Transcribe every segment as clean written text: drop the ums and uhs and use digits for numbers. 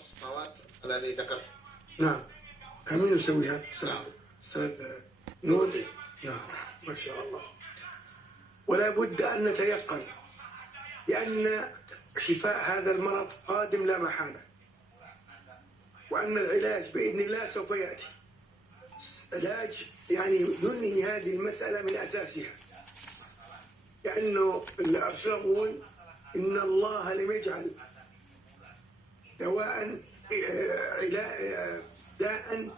الصفوات الذي ذكر. نعم. مين يسويها؟ أستاذ نور. نعم ما شاء الله. ولا بد أن نتيقن بأن شفاء هذا المرض قادم لا محالة، وأن العلاج بإذن الله سوف يأتي. علاج يعني ينهي هذه المسألة من أساسها، لأنه الرسول يقول إن الله لم يجعل داء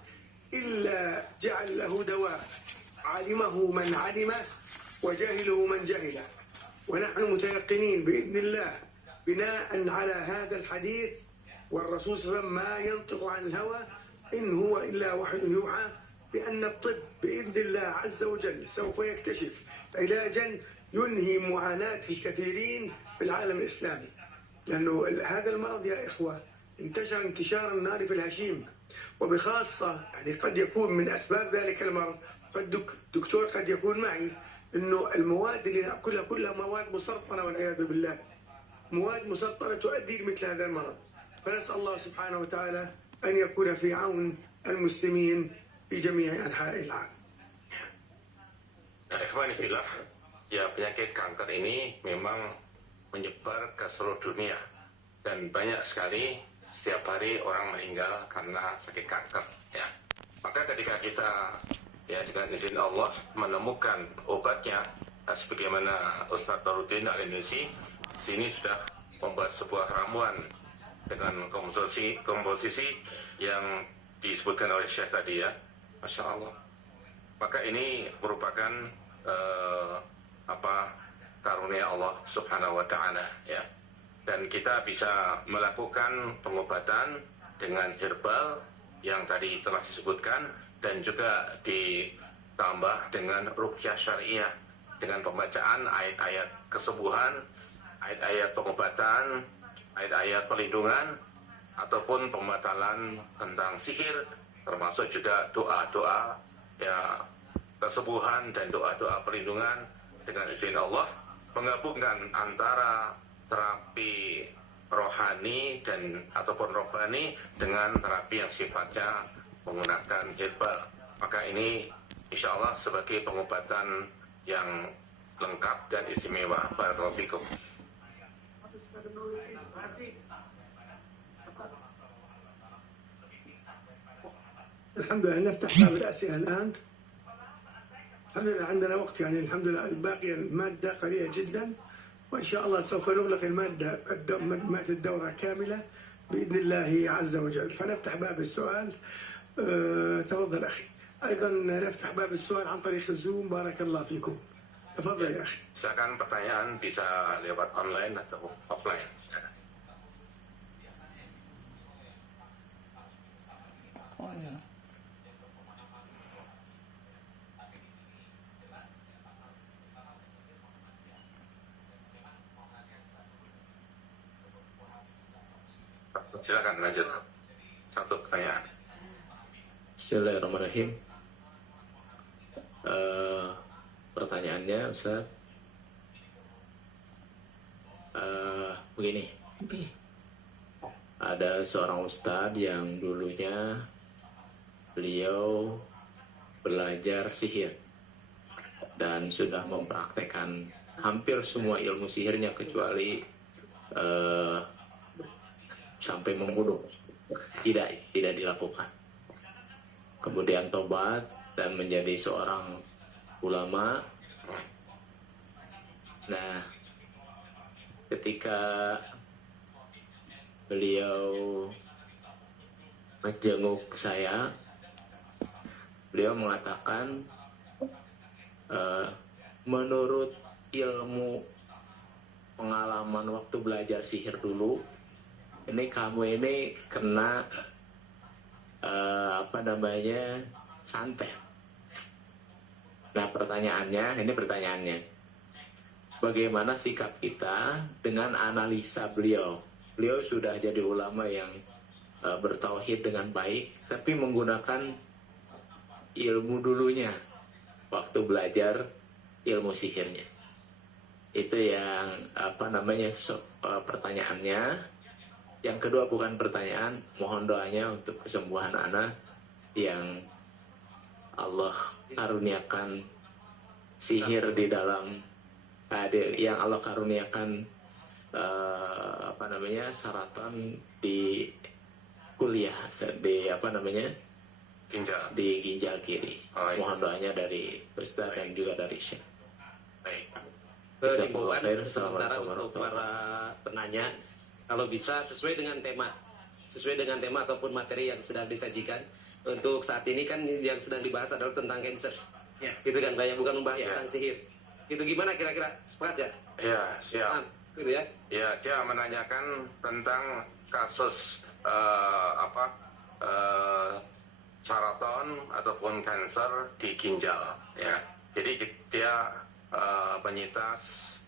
إلا جعل له دواء، علمه من علمه وجهله من جهله. ونحن متيقنين بإذن الله بناء على هذا الحديث، والرسول صلى الله عليه وسلم ما ينطق عن الهوى إن هو إلا وحي يوحى، بأن الطب بإذن الله عز وجل سوف يكتشف علاجا ينهي معاناة الكثيرين في العالم الإسلامي. لأنه هذا المرض يا إخوة انتشر انتشار النار في الهشيم، وبخاصة يعني قد يكون من أسباب ذلك المرض، قد دكتور قد يكون معي إنه المواد اللي نأكلها كلها مواد مسرطنة والعياذ بالله، مواد مسرطنة تؤدي لمثل هذا المرض. فنسأل الله سبحانه وتعالى أن يكون في عون المسلمين في جميع أنحاء العالم. Ikhwani fillah, ya penyakit kanker ini memang menyebar ke seluruh dunia dan banyak sekali setiap hari orang meninggal karena sakit kanker. Ya, maka ketika kita ya dengan izin Allah menemukan obatnya, sebagaimana Ustaz Darudin Al-Indonesia sini sudah membuat sebuah ramuan dengan komposisi yang disebutkan oleh Syekh tadi ya, Masya Allah. Maka ini merupakan karunia Allah Subhanahu wa Ta'ala ya. Dan kita bisa melakukan pengobatan dengan herbal yang tadi telah disebutkan, dan juga ditambah dengan ruqyah syariah dengan pembacaan ayat-ayat kesembuhan, ayat-ayat pengobatan, ayat-ayat perlindungan, ataupun pembatalan tentang sihir, termasuk juga doa-doa ya kesembuhan dan doa-doa perlindungan dengan izin Allah, menggabungkan antara terapi rohani dan ataupun rohani dengan terapi yang sifatnya menggunakan herbal. Maka ini insya Allah sebagai pengobatan yang lengkap dan istimewa. Barakallahu fikum. الحمد لله نفتح باب الأسئلة الآن. الحمد لله عندنا وقت يعني، الحمد لله الباقي المادة قليلة جدا، وإن شاء الله سوف نغلق مادة الدورة كاملة بإذن الله عز وجل. فنفتح باب السؤال. تفضل أخي. أيضا نفتح باب السؤال عن طريق الزوم. بارك الله فيكم. تفضل يا أخي. Silakan pertanyaan bisa lewat online atau offline. Silakan. Oh ya. Silakan lanjut. Satu pertanyaan. Bismillahirrahmanirrahim. Pertanyaannya Ustaz, begini. Ada seorang ustadz yang dulunya beliau belajar sihir dan sudah mempraktekkan hampir semua ilmu sihirnya kecuali sampai membunuh tidak dilakukan. Kemudian tobat dan menjadi seorang ulama. Nah, ketika beliau menjenguk saya, beliau mengatakan menurut ilmu pengalaman waktu belajar sihir dulu, ini kamu ini kena santet. Nah pertanyaannya, bagaimana sikap kita dengan analisa beliau? Beliau sudah jadi ulama yang bertauhid dengan baik, tapi menggunakan ilmu dulunya waktu belajar ilmu sihirnya. Itu yang pertanyaannya. Yang kedua bukan pertanyaan, mohon doanya untuk kesembuhan anak yang Allah karuniakan sihir di dalam yang Allah karuniakan saratan di kuliah di Ginjal. di ginjal kiri. Oh, iya. Mohon doanya dari Ustaz dan juga dari Syekh. Baik. Himbauan Jazakumullah khair. sementara Assalamualaikum untuk para penanya, kalau bisa sesuai dengan tema ataupun materi yang sedang disajikan. Untuk saat ini kan yang sedang dibahas adalah tentang cancer, gitu kan, kayak bukan membahas tentang sihir. Itu gimana kira-kira, sepakat ya? Ya, siap. Gitu ya. Ya, dia menanyakan tentang kasus saraton ataupun kanker di ginjal. Ya, jadi dia penyintas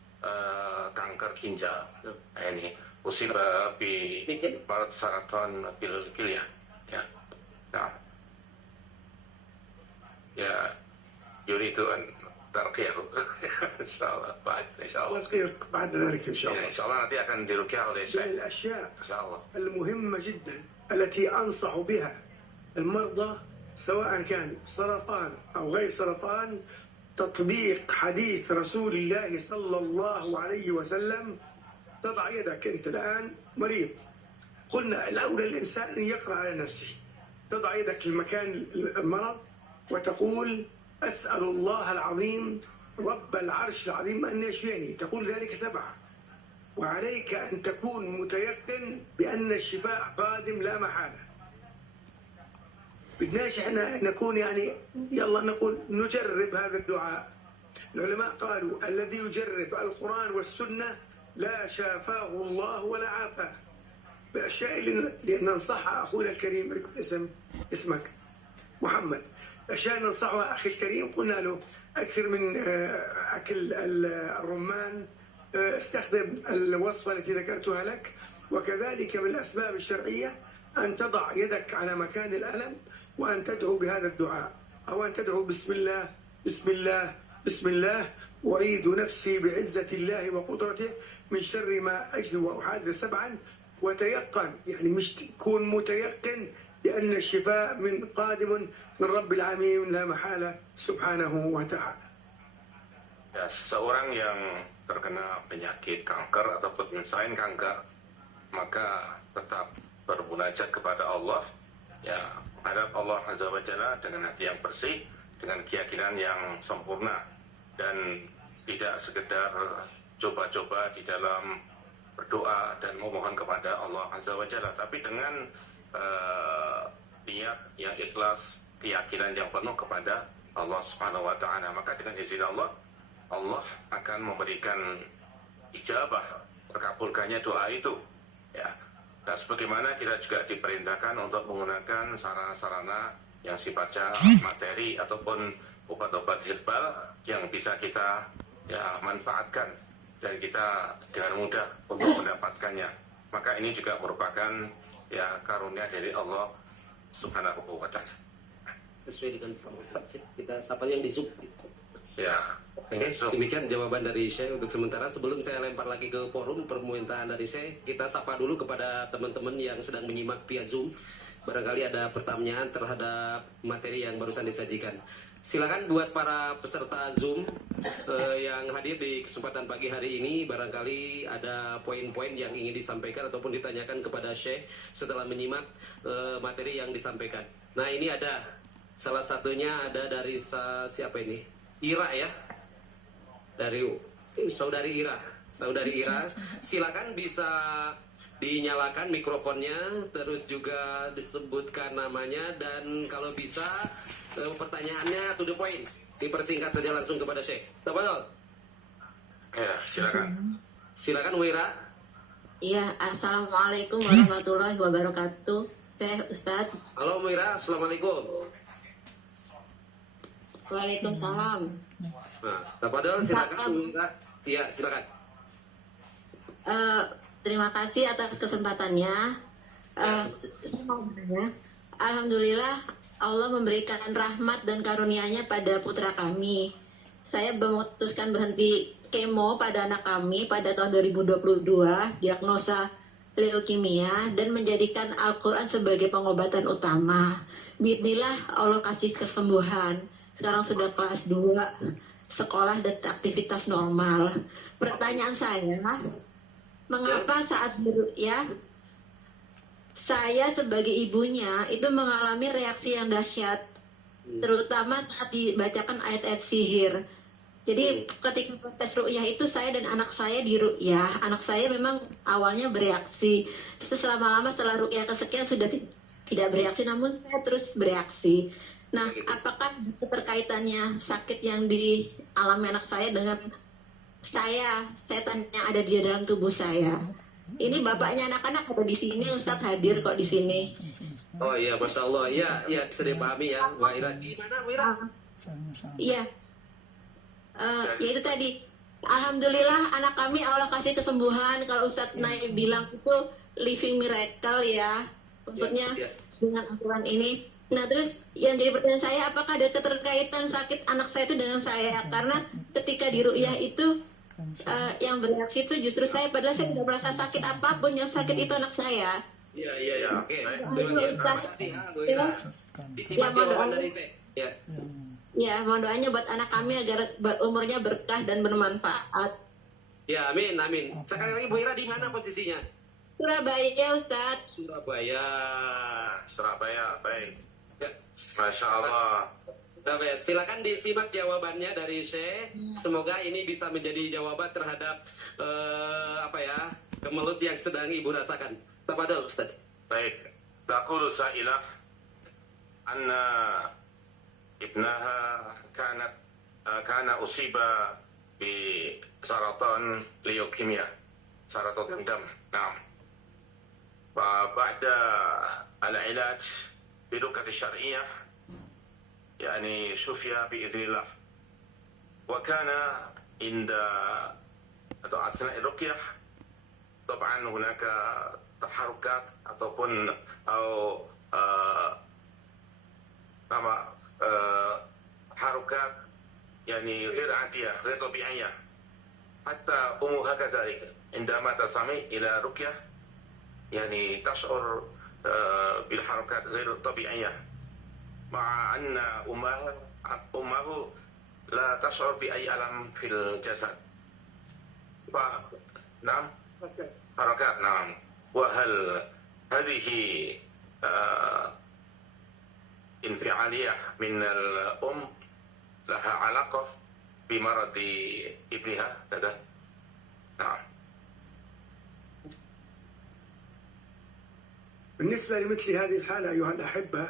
kanker ginjal. Nah, ini usia di barat saraton bil-kilia. Ya, nah, ya, yuridu an tarqiyahu. Insyaallah, baik, insyaallah. والخير بعد ذلك إن شاء Ya, الله. insyaallah nanti akan diruqyah oleh من Syekh. الأشياء Insyaallah. المهمة جدا التي أنصح بها المرضى سواء كان سرطان أو غير سرطان تطبيق حديث رسول الله صلى الله عليه وسلم. تضع يدك أنت الآن مريض، قلنا الأولى الإنسان أن يقرأ على نفسه. تضع يدك في مكان المرض وتقول أسأل الله العظيم رب العرش العظيم أن يشفيني. تقول ذلك 7. وعليك أن تكون متيقن بأن الشفاء قادم لا محالة. بدناش احنا نكون يلا نقول نجرب هذا الدعاء. العلماء قالوا الذي يجرب القرآن والسنة لا شافاه الله ولا عافاه. بالأشياء اللي ننصحها أخونا الكريم، اسمك محمد، الأشياء ننصحها أخي الكريم قلنا له أكثر من أكل الرمان، استخدم الوصفة التي ذكرتها لك. وكذلك من الأسباب الشرعية أن تضع يدك على مكان الألم وأن تدعو بهذا الدعاء، أو أن تدعو بسم الله بسم الله بسم الله أعيد نفسي بعزة الله وقدرته من شر ما أجد وأحاذر 7. وتيقن مش تكون متيقن بأن الشفاء من قادم من رب العالمين لا محالة سبحانه وتعالى. Ya, seseorang yang terkena penyakit kanker ataupun selain kanker, maka tetap bermunajat kepada Allah, ya, menghadap Allah Azza wa Jalla dengan hati yang bersih, dengan keyakinan yang sempurna, dan tidak sekedar coba-coba di dalam berdoa dan memohon kepada Allah Azza wa Jalla, tapi dengan niat yang ikhlas, keyakinan yang penuh kepada Allah Subhanahu wa Ta'ala. Maka dengan izin Allah, Allah akan memberikan ijabah, terkabulkannya doa itu, ya. Dan sebagaimana kita juga diperintahkan untuk menggunakan sarana-sarana yang sifatnya materi ataupun obat-obat herbal yang bisa kita manfaatkan dan kita dengan mudah untuk mendapatkannya. Maka ini juga merupakan karunia dari Allah Subhanahu wa Ta'ala. Sesuai dengan kita sapa yang di sub. Ya, Oke, demikian jawaban dari Syekh untuk sementara. Sebelum saya lempar lagi ke forum permintaan dari Syekh, kita sapa dulu kepada teman-teman yang sedang menyimak via Zoom. Barangkali ada pertanyaan terhadap materi yang barusan disajikan. Silakan buat para peserta Zoom yang hadir di kesempatan pagi hari ini, barangkali ada poin-poin yang ingin disampaikan ataupun ditanyakan kepada Syekh setelah menyimak materi yang disampaikan. Nah, ini ada salah satunya ada dari siapa ini? Ira ya, dari saudari Ira. Silakan bisa dinyalakan mikrofonnya, terus juga disebutkan namanya, dan kalau bisa pertanyaannya to the point, dipersingkat saja langsung kepada Syekh. Tafadhol. Ya, silakan. Silakan Wira. Iya, assalamualaikum warahmatullahi wabarakatuh. Syekh Ustadz. Halo Wira, assalamualaikum. Waalaikumsalam. Nah, tafadhol silakan Wira. Iya, silakan. Terima kasih atas kesempatannya. Alhamdulillah Allah memberikan rahmat dan karunia-Nya pada putra kami. Saya memutuskan berhenti kemo pada anak kami pada tahun 2022. Diagnosa leukemia dan menjadikan Al-Quran sebagai pengobatan utama. Bismillah Allah kasih kesembuhan. Sekarang sudah kelas 2, sekolah dan aktivitas normal. Pertanyaan saya, mengapa saat ya saya sebagai ibunya itu mengalami reaksi yang dahsyat, terutama saat dibacakan ayat-ayat sihir. Jadi ketika proses ruqyah itu saya dan anak saya di ruqyah, anak saya memang awalnya bereaksi, terus lama-lama setelah ruqyah kesekian sudah tidak bereaksi, namun saya terus bereaksi. Nah, apakah keterkaitannya sakit yang dialami anak saya dengan saya, setan yang ada di dalam tubuh saya? Ini bapaknya anak-anak ada di sini, Ustadz hadir kok di sini. Oh iya, Masya Allah. Ya bisa dipahami ya. Wah, Ira. Di mana, Wira? Iya. Ya itu tadi. Alhamdulillah anak kami Allah kasih kesembuhan. Kalau Ustadz Naim bilang itu living miracle ya. Maksudnya dengan aturan ini. Nah terus yang jadi pertanyaan saya, apakah ada keterkaitan sakit anak saya itu dengan saya? Karena ketika di ru'yah itu yang bereaksi itu justru saya, padahal saya tidak merasa sakit apapun, yang sakit itu anak saya. Iya. Oke. Ya, Disimak jawaban dari saya. Ya. Ya, mohon doanya buat anak kami agar umurnya berkah dan bermanfaat. Ya, amin. Sekali lagi Bu Ira di mana posisinya? Surabaya, Ustadz. Surabaya, baik. Ya. Masya Allah. Nah, baik. Silakan disimak jawabannya dari Syekh. Semoga ini bisa menjadi jawaban terhadap kemelut yang sedang Ibu rasakan. Tafadhol, Ustaz. Baik. Taqulu sa'ilah anna ibnaha kana usiba bi saratan leukemia, saratan dam. Naam. فبعد العلاج برقية الشرعية يعني شفي بإذن الله. وكان عند أثناء الرقية طبعا هناك تحركات تحركات يعني غير عادية غير طبيعية. حتى أمها كذلك عندما تستمع إلى رقية يعني تشعر بالحركات غير الطبيعية، مع أن أمه لا تشعر بأي ألم في الجسد. نعم حركات. نعم. وهل هذه انفعالية من الأم لها علاقة بمرض ابنها كذا؟ نعم. بالنسبة لمثل هذه الحالة أيها الأحبة،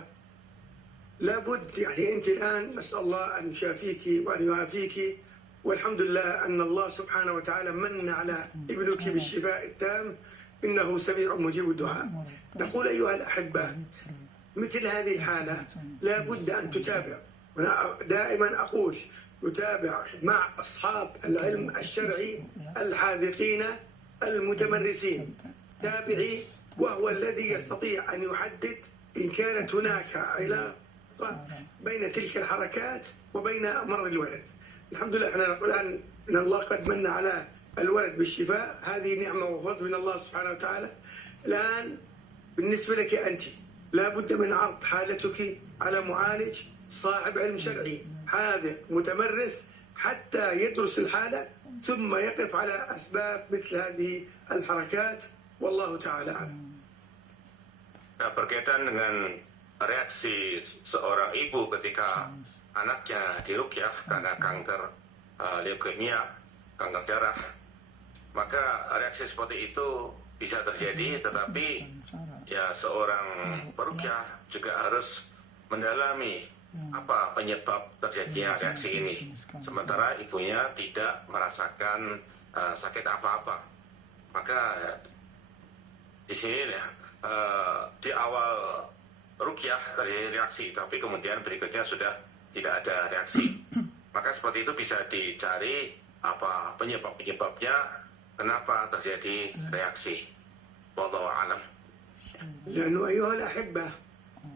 لابد يعني أنت الآن نسأل الله أن يشافيك وأن يعافيك، والحمد لله أن الله سبحانه وتعالى من على ابنك بالشفاء التام، إنه سميع مجيب الدعاء. نقول أيها الأحبة، مثل هذه الحالة لابد أن تتابع، وأنا دائما أقول نتابع مع أصحاب العلم الشرعي الحاذقين المتمرسين. تابعي، وهو الذي يستطيع أن يحدد إن كانت هناك علاقة بين تلك الحركات وبين مرض الولد. الحمد لله احنا نقول الآن إن الله قد من على الولد بالشفاء، هذه نعمة وفضل من الله سبحانه وتعالى. الآن بالنسبة لك أنت لا بد من عرض حالتك على معالج صاحب علم شرعي حاذق متمرس حتى يدرس الحالة ثم يقف على أسباب مثل هذه الحركات، والله تعالى أعلم. Berkaitan dengan reaksi seorang ibu ketika anaknya diruqyah karena kanker leukemia, kanker darah, maka reaksi seperti itu bisa terjadi, tetapi ya seorang peruqyah juga harus mendalami apa penyebab terjadinya reaksi ini, sementara ibunya tidak merasakan sakit apa-apa. Maka di sini ya, di awal ruqyah terjadi reaksi, tapi kemudian berikutnya sudah tidak ada reaksi. Maka seperti itu bisa dicari apa penyebabnya, kenapa terjadi reaksi. Wallahu a'lam. لأنه أيها الأحبة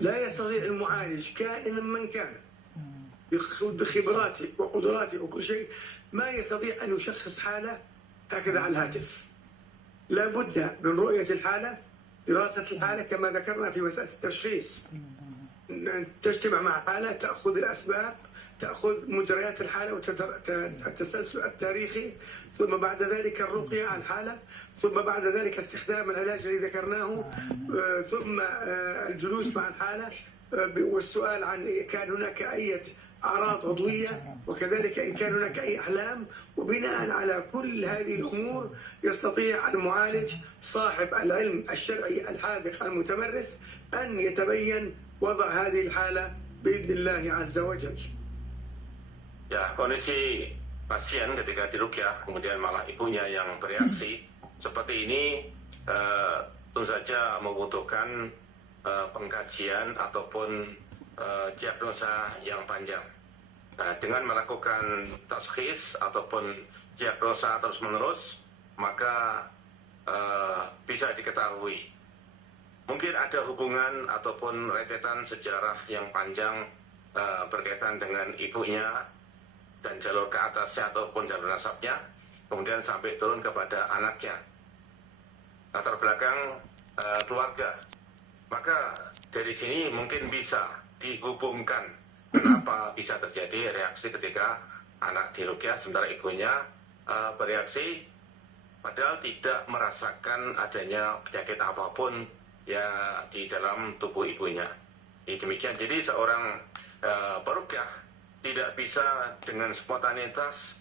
لا يستطيع المعالج كائنا من كان بخبراته وقدراته وكل شيء، ما يستطيع أن يشخص حالة هكذا على الهاتف. لا بد من رؤية الحالة، دراسة الحالة كما ذكرنا في مسألة التشخيص، تجتمع مع حالة، تأخذ الأسباب، تأخذ مجريات الحالة والتسلسل التاريخي، ثم بعد ذلك الرقية على الحالة، ثم بعد ذلك استخدام العلاج الذي ذكرناه، ثم الجلوس مع الحالة والسؤال عن كان هناك أي أعراض عضوية، وكذلك إن كان هناك أي أحلام. وبناء على كل هذه الأمور يستطيع المعالج صاحب العلم الشرعي الحاذق المتمرس أن يتبين وضع هذه الحالة بإذن الله عز وجل. Ya, kondisi pasien ketika diruqyah kemudian malah ibunya yang bereaksi seperti ini tentu saja membutuhkan pengkajian ataupun diagnosa yang panjang. Nah, dengan melakukan tashkhis ataupun diagnosa terus-menerus, maka bisa diketahui mungkin ada hubungan ataupun rentetan sejarah yang panjang berkaitan dengan ibunya dan jalur ke atasnya ataupun jalur nasabnya, kemudian sampai turun kepada anaknya, latar belakang keluarga. Maka dari sini mungkin bisa dihubungkan kenapa bisa terjadi reaksi ketika anak diruqyah sementara ibunya bereaksi padahal tidak merasakan adanya penyakit apapun ya di dalam tubuh ibunya. Demikian, jadi seorang peruqyah tidak bisa dengan spontanitas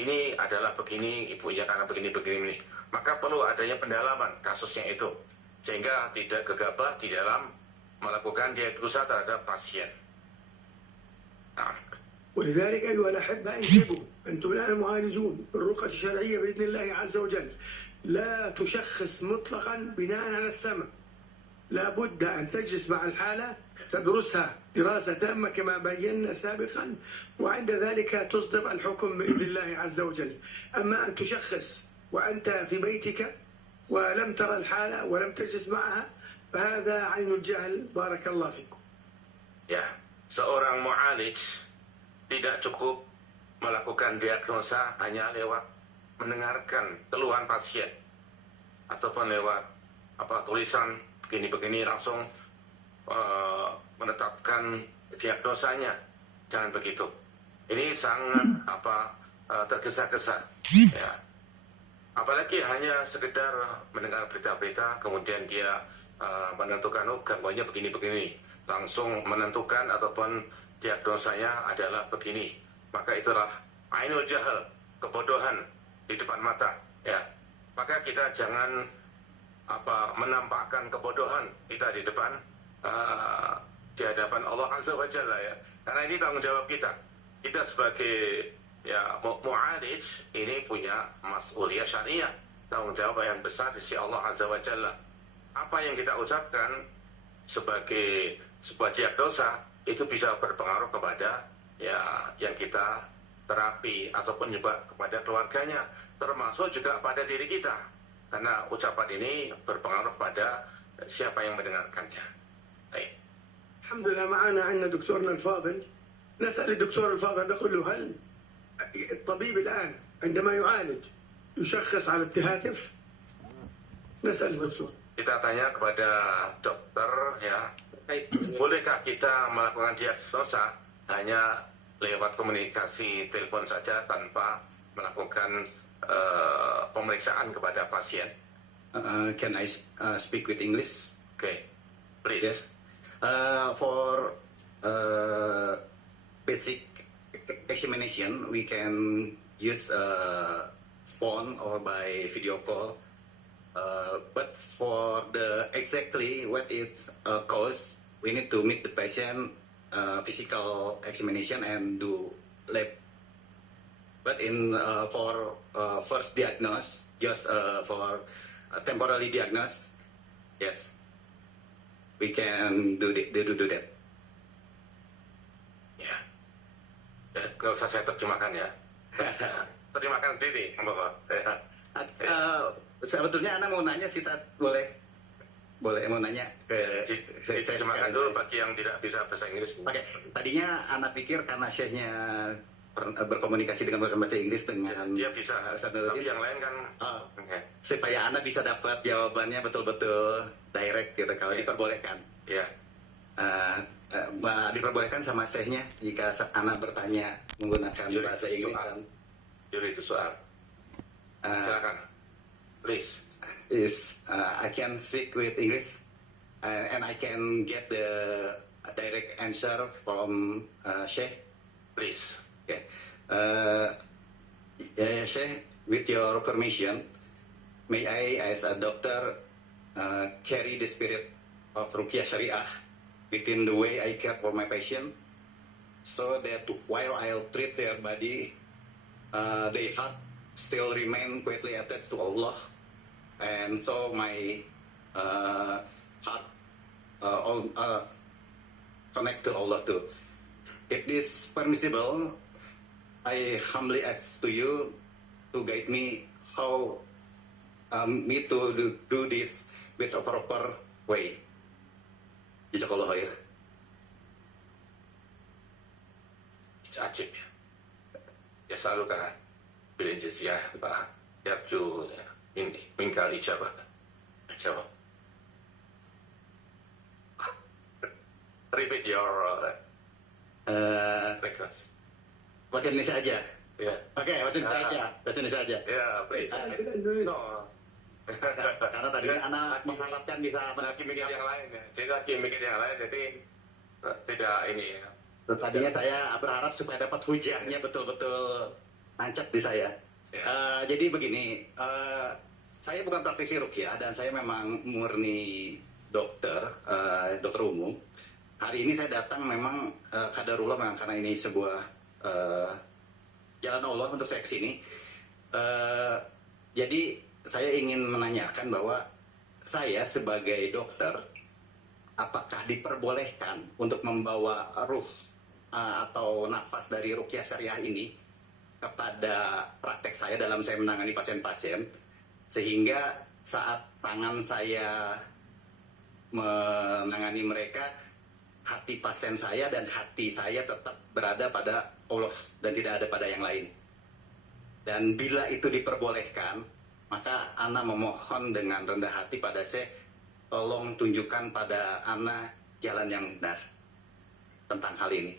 ini adalah begini ibunya karena begini. Maka perlu adanya pendalaman kasusnya itu sehingga tidak gegabah di dalam melakukan diagnosa terhadap pasien. Nah. ولذلك أيها الأحبة انتبهوا أنتم الآن المعالجون بالرقية الشرعية بإذن الله عز وجل لا تشخص مطلقا بناء على السمع، لا بد أن تجلس مع الحالة تدرسها دراسة تامة كما بينا سابقا، وعند ذلك تصدر الحكم بإذن الله عز وجل. أما أن تشخص وأنت في بيتك ولم ترى الحالة ولم تجلس معها فهذا عين الجهل بارك الله فيكم. Ya, seorang mu'alij tidak cukup melakukan diagnosa hanya lewat mendengarkan keluhan pasien ataupun lewat tulisan begini langsung menetapkan diagnosanya. Jangan begitu. Ini sangat tergesa-gesa. Ya. Apalagi hanya sekedar mendengar berita-berita kemudian dia menentukan gangguannya begini, langsung menentukan ataupun diagnosanya adalah begini. Maka itulah ainul jahal, kebodohan di depan mata. Ya. Maka kita jangan menampakkan kebodohan kita di depan di hadapan Allah Azza wa Jalla, ya. Karena ini tanggung jawab kita. Kita sebagai mu'alij ini punya mas'uliyah syariah, tanggung jawab yang besar di sisi Allah Azza wa Jalla. Apa yang kita ucapkan sebagai sebuah diagnosa itu bisa berpengaruh kepada yang kita terapi ataupun juga kepada keluarganya, termasuk juga pada diri kita. Karena ucapan ini berpengaruh pada siapa yang mendengarkannya. Baik. Alhamdulillah معنا عندنا دكتورنا الفاضل. نسأل الدكتور الفاضل نقول له هل الطبيب الآن عندما يعالج يشخص على الهاتف؟ نسأل الدكتور. Kita tanya kepada dokter, ya, bolehkah kita melakukan diagnosa hanya lewat komunikasi telepon saja tanpa melakukan pemeriksaan kepada pasien? Can I speak with English? Okay, please. Yes. For basic examination, we can use phone or by video call. But for the exactly what it's cause, we need to meet the patient physical examination and do lab. But for first diagnose, just for temporarily diagnose, yes, we can do that. Ya, nggak usah saya terjemahkan ya. Terjemahkan sendiri, Bapak. Sebetulnya Anda mau nanya sih, boleh mau nanya. Saya terjemahkan dulu bagi yang tidak bisa bahasa Inggris. Oke, tadinya Anda pikir karena syekhnya berkomunikasi dengan bahasa Inggris dengan Dia bisa, Ustaz tapi Nuruddin. yang lain kan Oh, oke. supaya Ana bisa dapat jawabannya betul-betul direct gitu kalau Iya. diperbolehkan. Ya, Diperbolehkan sama Syekhnya jika Ana bertanya menggunakan Yuri, bahasa Inggris soal. dan Yuri itu soal. Silakan, please. I can speak with English and I can get the direct answer from Sheikh. Please. Okay. Sheikh, with your permission, may I, as a doctor, carry the spirit of Ruqyah Syariah within the way I care for my patient, so that while I'll treat their body, their heart still remain quietly attached to Allah, and so my heart connect to Allah too. If this permissible, I humbly ask to you to guide me how me to do this with a proper way. Jazakallah khair. Ajib ya. Ya selalu kan بالإنجليزية بقى يبدو منك الإجابة. Jawab. Repeat your request. Bahasa Indonesia aja. Ya. Oke, bahasa Indonesia aja. Bahasa Indonesia aja. Ya, please. No. Karena tadinya anak mengharapkan bisa Lagi mikir yang lain ya. Jadi lagi mikir yang lain, jadi tidak ini ya. Tadinya saya berharap supaya dapat hujahnya betul-betul nancap di saya. Ya. Jadi begini, saya bukan praktisi ruqyah dan saya memang murni dokter, dokter umum. Hari ini saya datang memang qadarullah memang karena ini sebuah jalan Allah untuk saya kesini. Jadi saya ingin menanyakan bahwa saya sebagai dokter, apakah diperbolehkan untuk membawa ruh atau nafas dari ruqyah syariah ini kepada praktek saya dalam saya menangani pasien-pasien, sehingga saat tangan saya menangani mereka, hati pasien saya dan hati saya tetap berada pada Allah dan tidak ada pada yang lain. Dan bila itu diperbolehkan, maka Ana memohon dengan rendah hati pada saya, tolong tunjukkan pada Ana jalan yang benar tentang hal ini.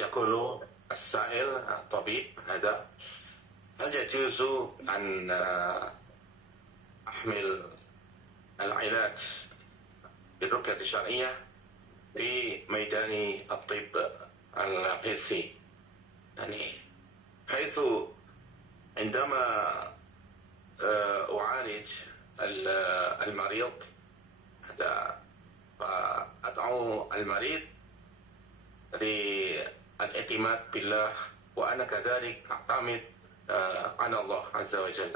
يقول السائل الطبيب هذا هل يجوز أن أحمل العلاج بالرقية الشرعية في ميدان الطب الحسي، يعني حيث عندما أعالج المريض هذا فأدعو المريض للاعتماد بالله، وأنا كذلك أعتمد على الله عز وجل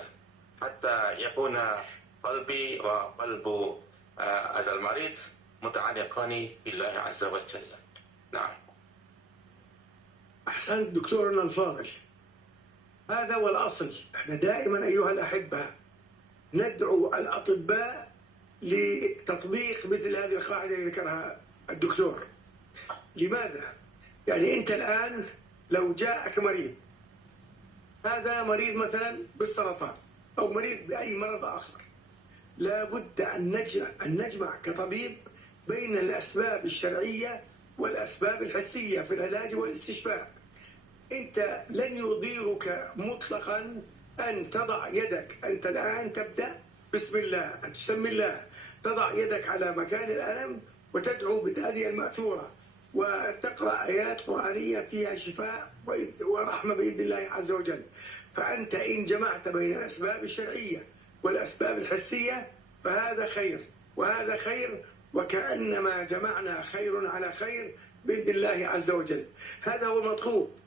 حتى يكون قلبي وقلب هذا المريض متعلقان بالله عز وجل. نعم. أحسنت دكتورنا الفاضل، هذا هو الأصل. احنا دائما أيها الأحبة ندعو الأطباء لتطبيق مثل هذه القاعدة اللي ذكرها الدكتور. لماذا؟ يعني أنت الآن لو جاءك مريض، هذا مريض مثلا بالسرطان أو مريض بأي مرض آخر، لابد أن نجمع كطبيب بين الأسباب الشرعية والأسباب الحسية في العلاج والاستشفاء. أنت لن يضيرك مطلقا أن تضع يدك، أنت الآن تبدأ بسم الله، أن تسمي الله، تضع يدك على مكان الألم وتدعو بالهدية المأثورة وتقرأ آيات قرآنية فيها شفاء ورحمة بإذن الله عز وجل. فأنت إن جمعت بين الأسباب الشرعية والأسباب الحسية فهذا خير وهذا خير، وكأنما جمعنا خير على خير بإذن الله عز وجل. هذا هو المطلوب،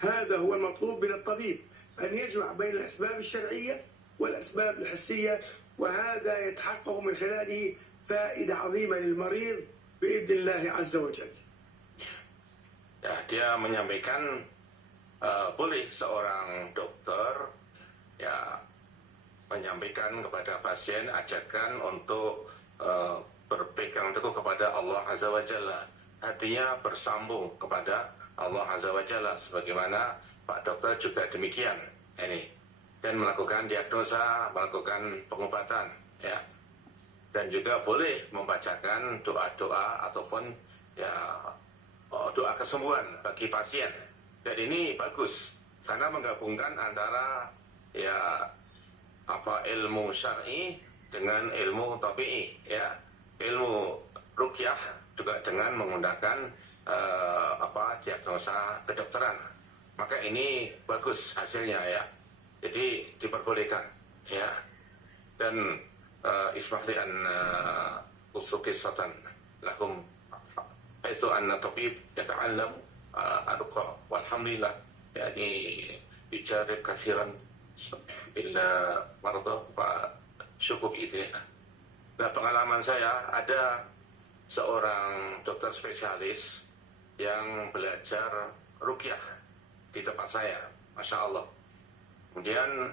هذا هو المطلوب من الطبيب، أن يجمع بين الأسباب الشرعية والأسباب الحسية، وهذا يتحقق من خلاله فائدة عظيمة للمريض بإذن الله عز وجل. Ya, dia menyampaikan boleh seorang dokter ya menyampaikan kepada pasien ajakan untuk berpegang teguh kepada Allah Azza wa Jalla, hatinya bersambung kepada Allah Azza wa Jalla, sebagaimana Pak Dokter juga demikian ini, dan melakukan diagnosa, melakukan pengobatan, ya, dan juga boleh membacakan doa-doa ataupun ya doa kesembuhan bagi pasien. Dan ini bagus karena menggabungkan antara ya ilmu syar'i dengan ilmu tabi'i, ya, ilmu ruqyah juga dengan menggunakan diagnosa kedokteran. Maka ini bagus hasilnya, ya. Jadi diperbolehkan, ya. Dan ismahli an usuki satan lahum haitsu anna tabib yata'allam arqa walhamdulillah, yani yujarib kasiran illa marada fa syukur izinnya. Nah, pengalaman saya, ada seorang dokter spesialis yang belajar ruqyah di tempat saya, Masya Allah. Kemudian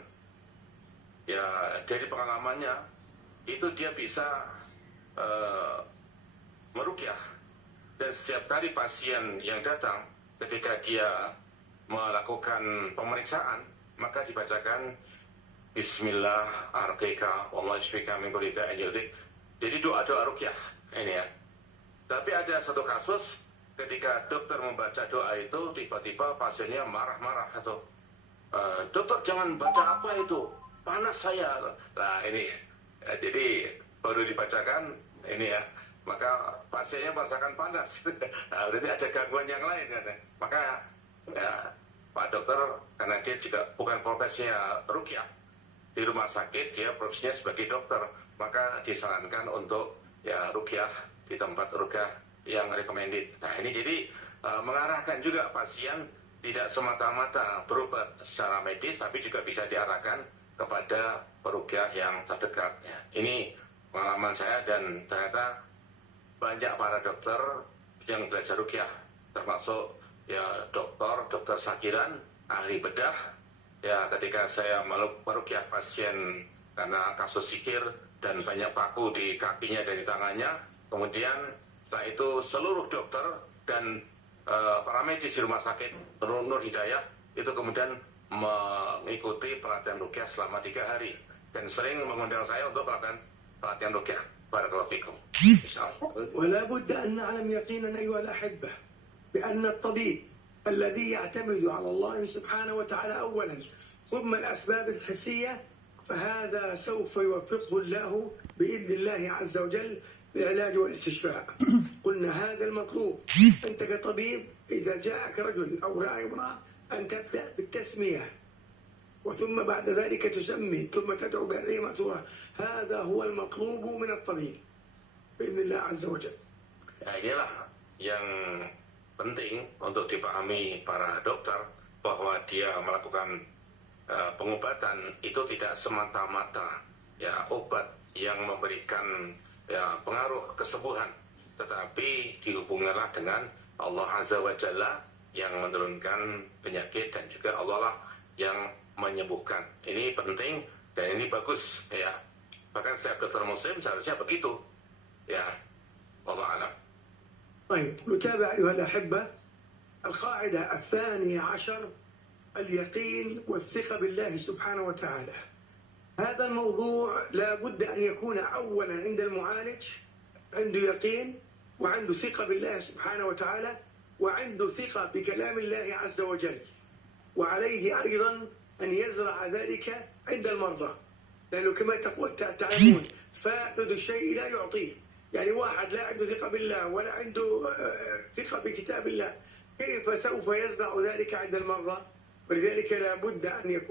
ya dari pengalamannya itu dia bisa meruqyah, dan setiap kali pasien yang datang ketika dia melakukan pemeriksaan maka dibacakan Bismillah arqika wa yashfika min kulli da'in yudik. Jadi doa-doa ruqyah ini, ya. Tapi ada satu kasus ketika dokter membaca doa itu tiba-tiba pasiennya marah-marah atau dokter jangan baca apa itu, panas saya. Nah ini ya, jadi baru dibacakan ini, ya, maka pasiennya merasakan panas. Nah, berarti ada gangguan yang lain kan. Maka ya Pak Dokter, karena dia juga bukan profesinya ruqyah di rumah sakit, dia profesinya sebagai dokter, maka disarankan untuk ya ruqyah di tempat ruqyah yang recommended. Nah ini jadi mengarahkan juga pasien tidak semata-mata berobat secara medis, tapi juga bisa diarahkan kepada peruqyah yang terdekat. Ya. Ini pengalaman saya, dan ternyata banyak para dokter yang belajar ruqyah, termasuk ya dokter sakiran, ahli bedah. Ya, ketika saya meruqyah pasien karena kasus sikir dan banyak paku di kakinya dan di tangannya, kemudian setelah itu seluruh dokter dan para medis di rumah sakit Nur Hidayah itu kemudian mengikuti pelatihan ruqyah selama 3 hari, dan sering mengundang saya untuk melakukan pelatihan ruqyah. Barakallahu fikum. ولا بد أن نعلم يقينا أيها الأحبة بأن الطبيب الذي يعتمد على الله سبحانه وتعالى أولا ثم الأسباب الحسية فهذا سوف يوفقه الله بإذن الله عز وجل بالعلاج والاستشفاء. قلنا هذا المطلوب. أنت كطبيب إذا جاءك رجل أو امرأة أن تبدأ بالتسمية، وثم بعد ذلك تسمي، ثم تدعو بأدعية مأثورة. هذا هو المطلوب من الطبيب بإذن الله عز وجل. Nah, inilah yang penting untuk dipahami para dokter, bahwa dia melakukan pengobatan itu tidak semata-mata ya obat yang memberikan ya pengaruh kesembuhan, tetapi dihubungkanlah dengan Allah Azza wa Jalla yang menurunkan penyakit, dan juga Allah lah yang menyembuhkan. Ini penting dan ini bagus, ya. Bahkan setiap dokter muslim seharusnya begitu, ya. Allah alam. طيب نتابع أيها الأحبة القاعدة 12 اليقين والثقة بالله سبحانه وتعالى. هذا الموضوع لا بد أن يكون أولا عند المعالج عنده يقين وعنده ثقة بالله سبحانه وتعالى وعنده ثقة بكلام الله عز وجل، وعليه أيضا أن يزرع ذلك عند المرضى، لأنه كما تعلمون فاقد الشيء لا يعطيه. يعني واحد لا عنده ثقة بالله ولا عنده ثقة بكتاب الله، كيف سوف يزرع ذلك عند المرضى؟ ولذلك لا بد أن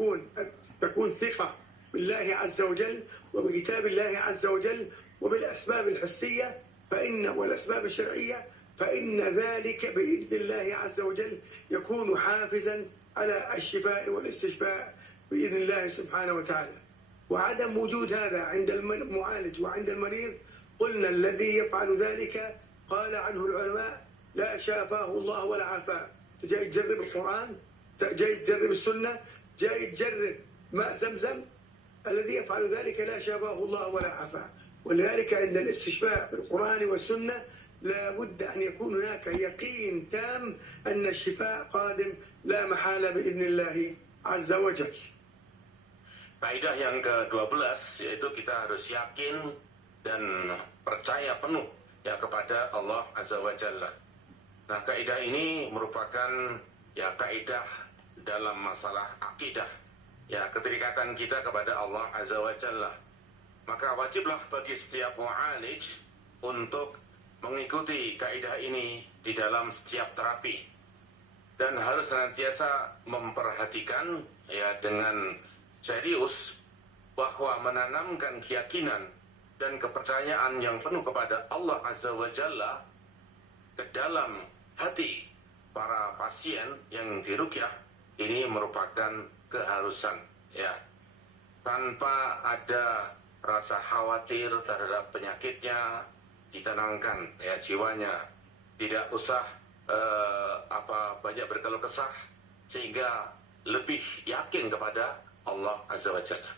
تكون ثقة بالله عز وجل وبكتاب الله عز وجل وبالأسباب الحسية والأسباب الشرعية، فإن ذلك بإذن الله عز وجل يكون حافزا على الشفاء والاستشفاء بإذن الله سبحانه وتعالى. وعدم وجود هذا عند المعالج وعند المريض، قلنا الذي يفعل ذلك قال عنه العلماء لا شافاه الله ولا عافاه. جاي تجرب القرآن، جاي تجرب السنة، جاي تجرب ماء زمزم، الذي يفعل ذلك لا شافاه الله ولا عافاه. ولذلك عند الاستشفاء بالقرآن والسنة لا بد أن يكون هناك يقين تام أن الشفاء قادم لا محالة بإذن الله عز وجل. Kaidah yang ke-12 yaitu kita harus yakin dan percaya penuh ya kepada Allah Azza wa Jalla. Nah, kaidah ini merupakan ya kaidah dalam masalah akidah, ya keterikatan kita kepada Allah Azza wa Jalla. Maka wajiblah bagi setiap mu'alij untuk mengikuti kaidah ini di dalam setiap terapi, dan harus senantiasa memperhatikan ya dengan serius bahwa menanamkan keyakinan dan kepercayaan yang penuh kepada Allah Azza wa Jalla ke dalam hati para pasien yang diruqyah ini merupakan keharusan, ya, tanpa ada rasa khawatir terhadap penyakitnya, ditenangkan ya jiwanya, tidak usah banyak berkeluh kesah, sehingga lebih yakin kepada Allah Azza wa Jalla.